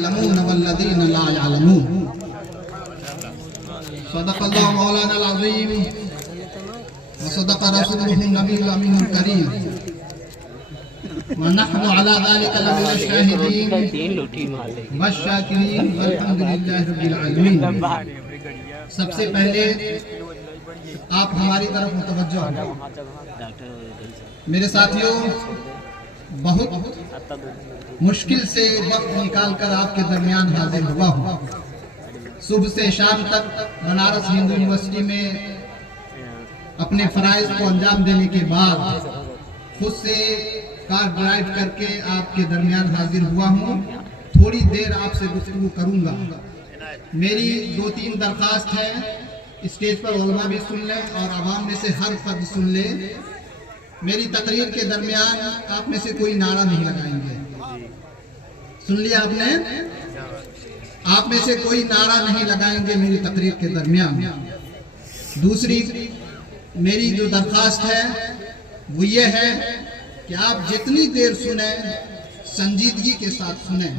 والذین لا یعلمون صدق اللہ مولانا العظیم وصدق رسولہ النبی الامین الکریم ونحن علی ذلک لمن الشاہدین والشاکرین والحمد للہ رب العالمین۔ سب سے پہلے آپ ہماری طرف متوجہ ہوں۔ میرے ساتھیوں، بہت مشکل سے وقت نکال کر آپ کے درمیان حاضر ہوا ہوں۔ صبح سے شام تک بنارس ہندو یونیورسٹی میں اپنے فرائض کو انجام دینے کے بعد خود سے کار ڈرائیو کر کے آپ کے درمیان حاضر ہوا ہوں۔ تھوڑی دیر آپ سے گفتگو کروں گا۔ میری 2-3 درخواست ہے، اسٹیج پر علماء بھی سن لیں اور عوام میں سے ہر فرد سن لے۔ میری تقریر کے درمیان آپ میں سے کوئی نعرہ نہیں لگائیں گے۔ سن لیا آپ نے؟ آپ میں سے کوئی نعرہ نہیں لگائیں گے میری تقریر کے درمیان۔ دوسری میری جو درخواست ہے وہ یہ ہے کہ آپ جتنی دیر سنیں سنجیدگی کے ساتھ سنیں،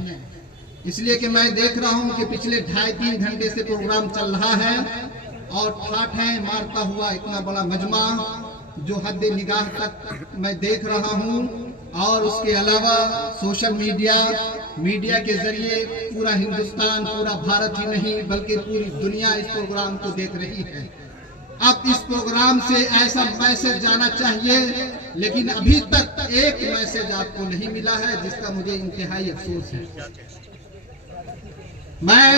اس لیے کہ میں دیکھ رہا ہوں کہ پچھلے 2.5-3 گھنٹے سے پروگرام چل رہا ہے اور ٹھاٹھیں مارتا ہوا اتنا بڑا مجمع جو حد نگاہ تک میں دیکھ رہا ہوں، اور اس کے علاوہ سوشل میڈیا کے ذریعے پورا ہندوستان، پورا بھارت ہی نہیں بلکہ پوری دنیا اس پروگرام کو دیکھ رہی ہے۔ اب اس پروگرام سے ایسا میسج جانا چاہیے، لیکن ابھی تک ایک میسج آپ کو نہیں ملا ہے، جس کا مجھے انتہائی افسوس ہے۔ میں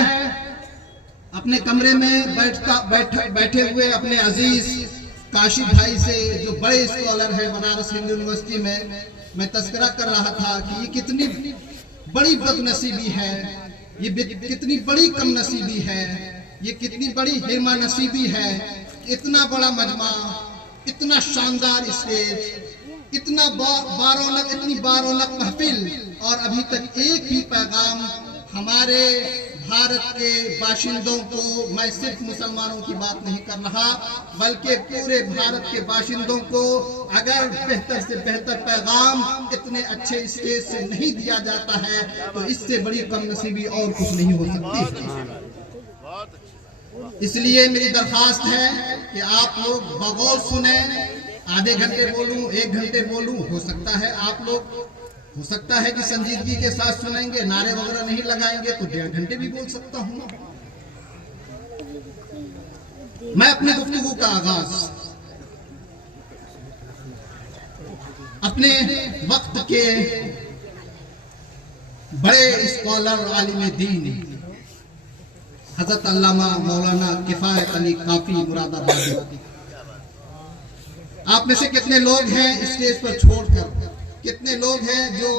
اپنے کمرے میں بیٹھے ہوئے اپنے عزیز کاشی بھائی سے، جو بڑے اسکالر ہیں بنارس ہندو یونیورسٹی میں تذکرہ کر رہا تھا کہ یہ کتنی بڑی بد نصیبی ہے، یہ کتنی بڑی کم نصیبی ہے، یہ کتنی بڑی ہرما نصیبی ہے۔ اتنا بڑا مجمع، اتنا شاندار اسٹیج، اتنی بارونق محفل، اور ابھی تک ایک ہی پیغام ہمارے بھارت کے باشندوں کو، میں صرف مسلمانوں کی بات نہیں کر رہا بلکہ پورے بھارت کے باشندوں کو، اگر بہتر سے بہتر پیغام اتنے اچھے اسٹیج سے نہیں دیا جاتا ہے تو اس سے بڑی کم نصیبی اور کچھ نہیں ہو سکتی۔ اس لیے میری درخواست ہے کہ آپ لوگ بغور سنیں۔ آدھے گھنٹے بولوں، 1 گھنٹے بولوں، ہو سکتا ہے آپ لوگ کہ سنجیدگی کے ساتھ سنیں گے، نعرے وغیرہ نہیں لگائیں گے تو 1.5 گھنٹے بھی بول سکتا ہوں۔ میں اپنی گفتگو کا آغاز اپنے وقت کے بڑے اسکالر، عالم دین حضرت علامہ مولانا کفایت علی کافی مراد آبادی۔ آپ میں سے کتنے لوگ ہیں اسٹیج پر چھوڑ کر، کتنے لوگ ہیں جو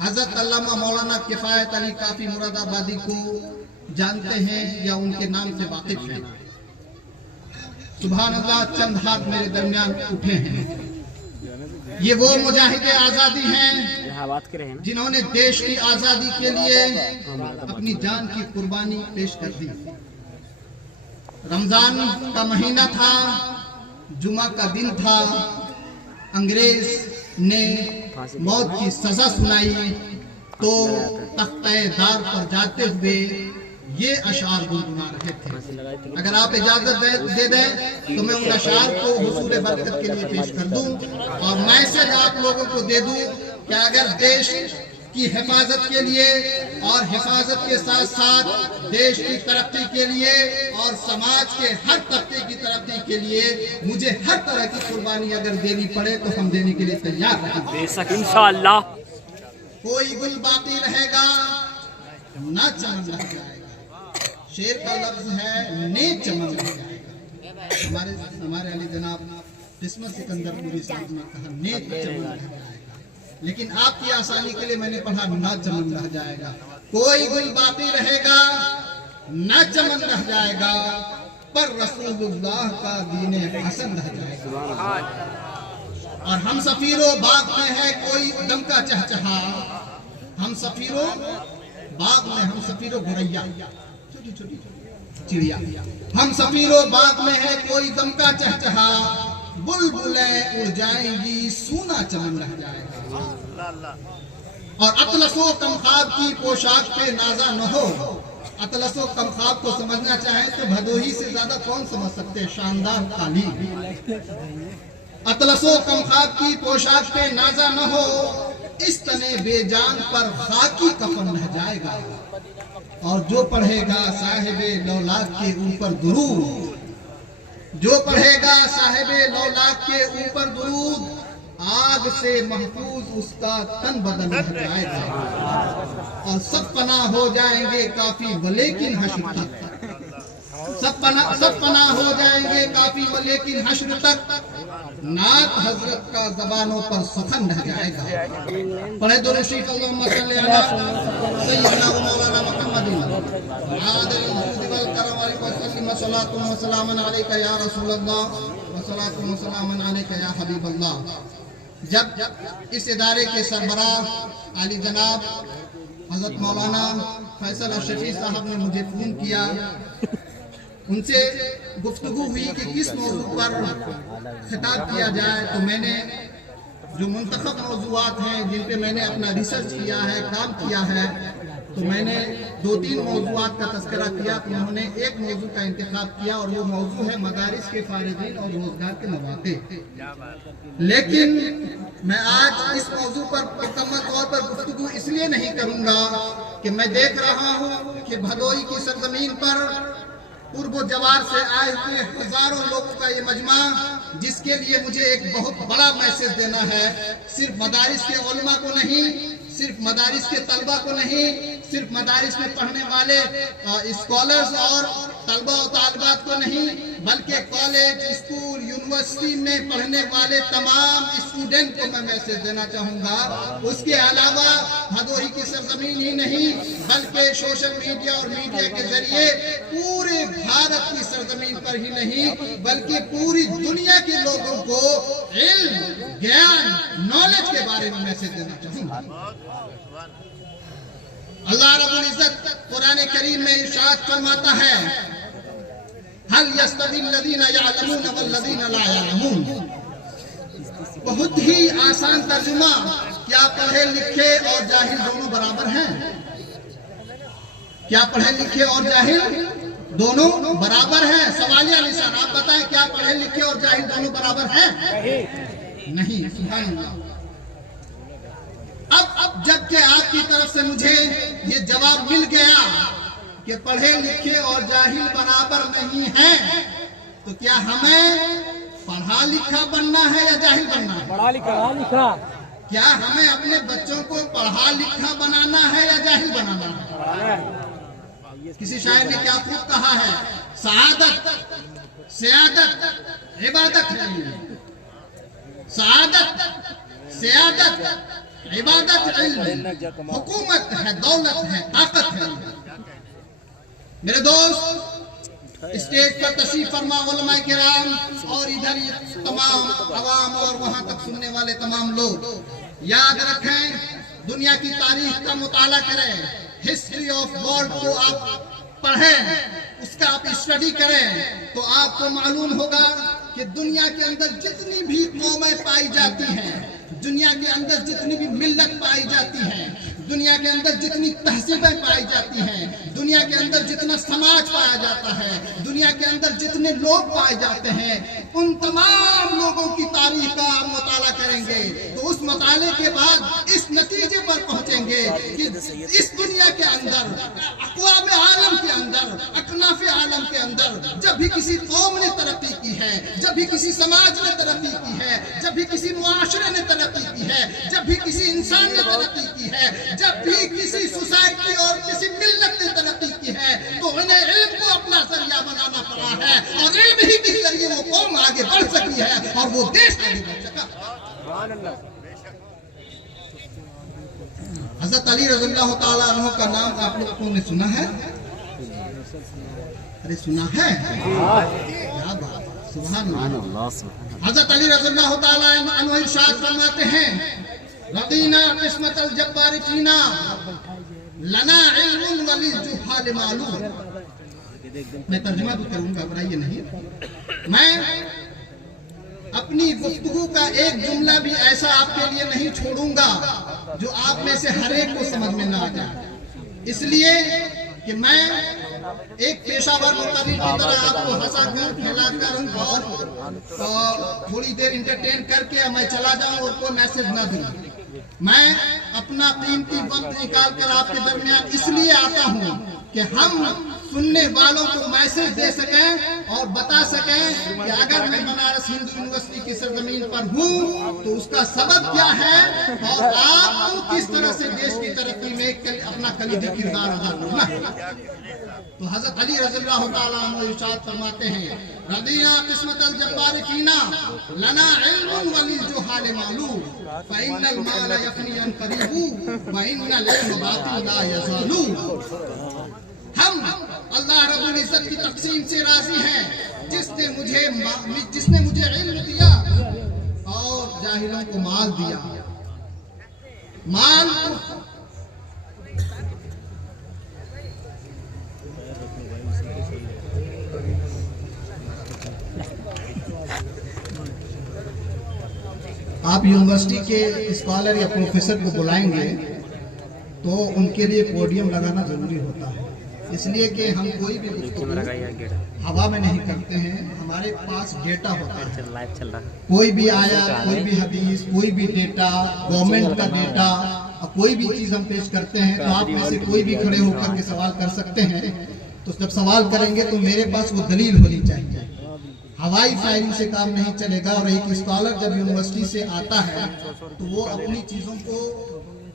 حضرت علامہ مولانا کفایت علی کافی مراد آبادی کو جانتے ہیں یا ان کے نام سے واقف ہیں؟ سبحان اللہ، چند ہاتھ میرے درمیان اٹھے ہیں۔ یہ وہ مجاہد آزادی ہیں جنہوں نے دیش کی آزادی کے لیے اپنی جان کی قربانی پیش کر دی۔ رمضان کا مہینہ تھا، جمعہ کا دن تھا، انگریز نے موت کی سزا سنائی تو تختہ دار پر جاتے ہوئے یہ اشعار گنگنا رہے تھے۔ اگر آپ اجازت دے دیں تو میں ان اشعار کو حصول برکت کے لیے پیش کر دوں اور میسج آپ لوگوں کو دے دوں کہ اگر دیش کی حفاظت کے لیے اور حفاظت کے ساتھ ساتھ دیش کی ترقی کے لیے اور سماج کے ہر طبقے کی ترقی کے لیے مجھے ہر طرح کی قربانی اگر دینی پڑے تو ہم دینے کے لیے تیار ہیں۔ بے شک انشاءاللہ۔ کوئی گل باقی رہے گا نہ چمن رہ جائے گا۔ شیر کا لفظ ہے نیک چمن رہ جائے گا۔ ہمارے علی جناب قسمت سکندر پوری صاحب نے کہا نیک چمن رہ جائے گا، لیکن آپ کی آسانی کے لیے میں نے پڑھا نہ چمن رہ جائے گا۔ کوئی گل باقی رہے گا نہ چمن رہ جائے گا، پر رسول اللہ کا دین حسن رہ جائے گا۔ اور ہم سفیروں باغ میں ہے کوئی دم کا چہچہا، ہم سفیروں باغ میں، ہم سفیروں گوریا چھوٹی چھوٹی چڑیا، ہم سفیروں باغ میں ہے کوئی دم کا چہچہا، بلبلیں اڑ جائیں گی سونا چمن رہ جائے گا۔ اور اطلس و کمخاب کی پوشاک پہ نازا نہ ہو. اطلس و کمخاب کو سمجھنا چاہیں تو بھدوہی سے زیادہ کون سمجھ سکتے ہیں؟ شاندار قالین. اطلس و کمخاب کی پوشاک پہ نازا نہ ہو، اس تنے بے جان پر خاکی کفن رہ جائے گا. اور جو پڑھے گا صاحب لولاک کے اوپر درود، جو پڑھے گا صاحب لولاک کے اوپر درود، آگ سے محفوظ اس کا تن بدن رہ جائے گا. اور سب پناہ ہو جائیں گے کافی ولیکن حشر تک. سب پناہ ہو جائیں گے کافی ولیکن حشر تک. نعت حضرت کا زبانوں پر سخن رہ جائے گا. پڑھے درود شریف اللہم صلی علی سیدنا و مولانا محمد عادل الجود والکرم وسلم صلاۃ و سلام علیک یا رسول اللہ و صلاۃ و سلام علیک یا حبیب اللہ. جب اس ادارے کے سربراہ علی جناب حضرت مولانا فیصل الشفیع صاحب نے مجھے فون کیا، ان سے گفتگو ہوئی کہ کس موضوع پر خطاب کیا جائے، تو میں نے جو منتخب موضوعات ہیں جن پہ میں نے اپنا ریسرچ کیا ہے، کام کیا ہے، تو میں نے 2-3 موضوعات کا تذکرہ کیا. تو انہوں نے ایک موضوع کا انتخاب کیا اور وہ موضوع ہے مدارس کے فارغین اور روزگار کے مواقع. لیکن میں آج اس موضوع پر مکمل طور پر گفتگو اس لیے نہیں کروں گا کہ میں دیکھ رہا ہوں کہ بھدوئی کی سرزمین پر قرب و جوار سے آئے ہوئے ہزاروں لوگوں کا یہ مجمع، جس کے لیے مجھے ایک بہت بڑا میسج دینا ہے. صرف مدارس کے علماء کو نہیں، صرف مدارس کے طلبہ کو نہیں، صرف مدارس میں پڑھنے والے اسکالرز اور طلبہ و طالبات کو نہیں، بلکہ کالج، اسکول، یونیورسٹی میں پڑھنے والے تمام اسٹوڈنٹ کو میں میسج دینا چاہوں گا. اس کے علاوہ بھدوئی کی سرزمین ہی نہیں بلکہ سوشل میڈیا اور میڈیا کے ذریعے پورے بھارت کی سرزمین پر ہی نہیں بلکہ پوری دنیا کے لوگوں کو علم، گیان، نالج کے بارے میں میسج دینا چاہوں گا. اللہ رب العزت قرآن کریم میں ارشاد فرماتا ہے، هل يستوي الذين يعلمون والذين لا يعلمون. بہت ہی آسان ترجمہ، کیا پڑھے لکھے اور جاہل دونوں برابر ہیں؟ کیا پڑھے لکھے اور جاہل دونوں برابر ہیں؟ سوالیہ نشان. آپ بتائیں کیا پڑھے لکھے اور جاہل دونوں برابر ہیں؟ نہیں. سبحان اللہ. اب جب کہ آپ کی طرف سے مجھے یہ جواب مل گیا کہ پڑھے لکھے اور جاہل برابر نہیں ہیں، تو کیا ہمیں پڑھا لکھا بننا ہے یا جاہل بننا ہے؟ پڑھا لکھا. کیا ہمیں اپنے بچوں کو پڑھا لکھا بنانا ہے یا جاہل بنانا ہے؟ کسی شاعر نے کیا خوب کہا ہے، سعادت، سیادت، عبادت ہے. سعادت، سیادت، عبادت علم، حکومت ہے، دولت ہے، طاقت ہے. میرے دوست، اسٹیج پر تشریف فرما علماء کرام اور ادھر تمام عوام اور وہاں تک سننے والے تمام لوگ یاد رکھیں، دنیا کی تاریخ کا مطالعہ کریں، ہسٹری آف ورلڈ کو آپ پڑھیں، اس کا آپ اسٹڈی کریں تو آپ کو معلوم ہوگا کہ دنیا کے اندر جتنی بھی قومیں پائی جاتی ہیں، دنیا کے اندر جتنی بھی ملت پائی جاتی ہیں، دنیا کے اندر جتنی تہذیبیں پائی جاتی ہیں، دنیا کے اندر جتنا سماج پایا جاتا ہے، دنیا کے اندر جتنے لوگ پائے جاتے ہیں، ان تمام لوگوں کی تاریخ کا آپ مطالعہ کریں گے تو اس مطالعے کے بعد اس نتیجے پر پہنچیں گے کہ اس دنیا کے اندر، اقوام عالم کے اندر، اکناف عالم کے اندر جب بھی کسی قوم نے ترقی کی ہے، جب بھی کسی سماج نے ترقی کی ہے، جب بھی کسی معاشرے نے ترقی کی ہے، جب بھی کسی انسان نے ترقی کی ہے، جب بھی کسی سوسائٹی اور کسی ملت نے ترقی کی ہے تو انہیں علم کو اپنا ذریعہ بنانا پڑا ہے اور علم ہی کے ذریعے وہ قوم آگے بڑھ سکی ہے اور وہ دیش آگے بڑھ سکا. حضرت علی رضی اللہ تعالیٰ عنہ کا نام آپ لوگوں نے سنا ہے؟ ارے سنا ہے؟ کیا بات، سبحان اللہ. حضرت علی رضی اللہ تعالیٰ عنہ ارشاد فرماتے ہیں، رضینا قسمت الجبار فینا لنا علم وللجہال معلوم. میں ترجمہ بھی کروں گا، گھبرائیے نہیں. میں اپنی گفتگو کا ایک جملہ بھی ایسا آپ کے لیے نہیں چھوڑوں گا جو آپ میں سے ہر ایک کو سمجھ میں نہ آ جائے، اس لیے کہ میں ایک پیشہ ور مقرر کی طرح آپ کو ہنسا کر کھیلا کر اور تھوڑی دیر انٹرٹین کر کے میں چلا جاؤں اور کوئی میسج نہ دوں۔ میں اپنا قیمتی وقت نکال کر آپ کے درمیان اس لیے آتا ہوں کہ ہم سننے والوں کو میسج دے سکیں اور بتا سکیں کہ اگر میں بنارس ہندو یونیورسٹی کی سرزمین پر ہوں تو اس کا سبب کیا ہے اور آپ کو کس طرح سے دیش کی ترقی میں اپنا کلیدی کردار ادا کرنا ہے۔ تو حضرت علی رضی اللہ تعالیٰ عنہ ارشاد فرماتے ہیں، رضینا قسمت الجبار فینا لنا علم وللجہال معلوم فإن المال یفنی عن قریب وإن العلم باق لا یزال۔ ہم اللہ رب العزت کی تقسیم سے راضی ہیں جس نے مجھے علم دیا اور جاہلوں کو مال دیا۔ مال آپ یونیورسٹی کے اسکالر یا پروفیسر کو بلائیں گے تو ان کے لیے پوڈیم لگانا ضروری ہوتا ہے، اس لیے کہ ہم کوئی بھی گفتگو ہوا میں نہیں کرتے ہیں، ہمارے پاس ڈیٹا ہوتا ہے۔ کوئی بھی آیت، کوئی بھی حدیث، کوئی بھی ڈیٹا، گورنمنٹ کا ڈیٹا، کوئی بھی چیز ہم پیش کرتے ہیں تو آپ میں سے کوئی بھی کھڑے ہو کر کے سوال کر سکتے ہیں۔ تو جب سوال کریں گے تو میرے پاس وہ دلیل ہونی چاہیے، ہوائی فائرنگ سے کام نہیں چلے گا۔ اور ایک اسکالر جب یونیورسٹی سے آتا ہے تو وہ اپنی چیزوں کو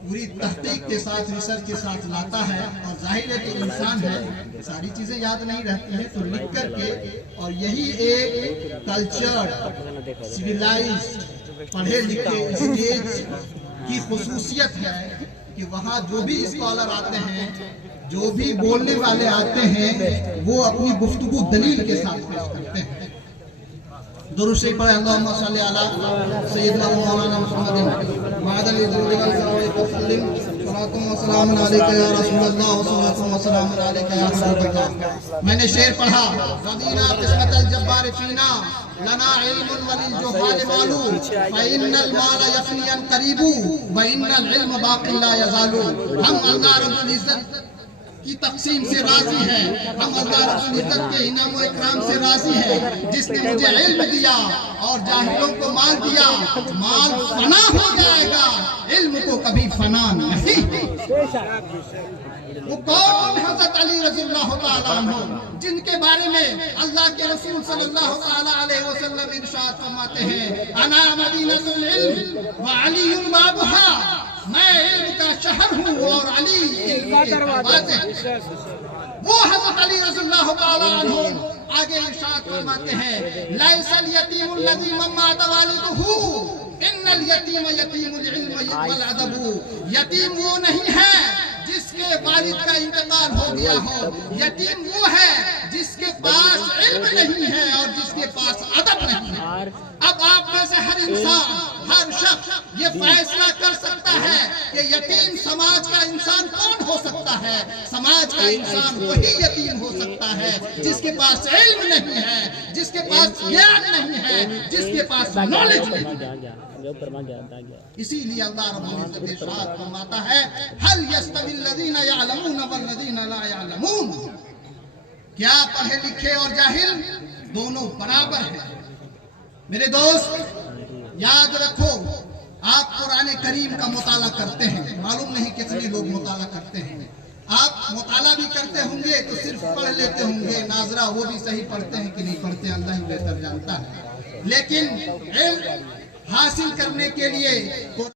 پوری تحقیق کے ساتھ، ریسرچ کے ساتھ لاتا ہے، اور ظاہر ہے کہ انسان ہے، ساری چیزیں یاد نہیں رہتی ہیں، تو لکھ کر کے، اور یہی ایک کلچرڈ، سویلائزڈ، پڑھے لکھے اسٹیج کی خصوصیت ہے کہ وہاں جو بھی اسکالر آتے ہیں، جو بھی بولنے والے آتے ہیں، وہ اپنی گفتگو دلیل کے ساتھ پیش کرتے ہیں۔ درود شریف پڑھیں، اللہم صلی علی سیدنا مولانا محمد وعلی آلہ وسلم، صلاۃ و سلام علیک یا رسول اللہ وصلاۃ و سلام علیک یا حبیب اللہ۔ میں نے شعر پڑھا، رضینا قسمت الجبار فینا لنا علم وللجہال معلوم فإن المال یفنی عن قریب وإن العلم باق لا یزال۔ ہم اللہ رب العزت کی تقسیم سے راضی ہیں، ہم اللہ رب العزت کے انعام و اکرام سے راضی ہیں جس نے مجھے علم دیا اور جاہلوں کو مال دیا۔ مال فنا ہو جائے گا، علم کو کبھی فنا نہیں۔ وہ کون؟ حضرت علی رضی اللہ تعالیٰ عنہ، جن کے بارے میں اللہ کے رسول صلی اللہ تعالیٰ علیہ وسلم ارشاد فرماتے ہیں، انا مدینۃ العلم وعلی بابها، میں علم کا شہر ہوں اور علی علم کے دروازے ہیں۔ وہ حضرت علی رضی اللہ تعالیٰ عنہ آگے ارشاد فرماتے ہیں، لیس الیتیم الذی من مات والدہ ان الیتیم یتیم العلم والادب۔ یتیم وہ نہیں ہے جس کے والد کا انتقال ہو گیا ہو، یتیم وہ ہے جس کے پاس علم نہیں ہے اور جس کے پاس ادب نہیں ہے۔ اب آپ میں سے ہر انسان، ہر شخص یہ فیصلہ کر سکتا ہے کہ یتیم سماج کا انسان کون ہو سکتا ہے۔ سماج کا انسان وہی یتیم ہو سکتا ہے جس کے پاس علم نہیں ہے، جس کے پاس گیان نہیں ہے، جس کے پاس نالج نہیں ہے۔ اسی لیے اللہ رب العزت ارشاد فرماتا ہے، هل يستوي الذين يعلمون والذين لا يعلمون، کیا پڑھے لکھے اور جاہل دونوں برابر ہیں؟ میرے دوست یاد رکھو، آپ قرآن کریم کا مطالعہ کرتے ہیں، معلوم نہیں کتنے لوگ مطالعہ کرتے ہیں۔ آپ مطالعہ بھی کرتے ہوں گے تو صرف پڑھ لیتے ہوں گے، ناظرہ وہ بھی صحیح پڑھتے ہیں کہ نہیں پڑھتے اللہ ہی بہتر جانتا ہے، لیکن علم حاصل کرنے کے لیے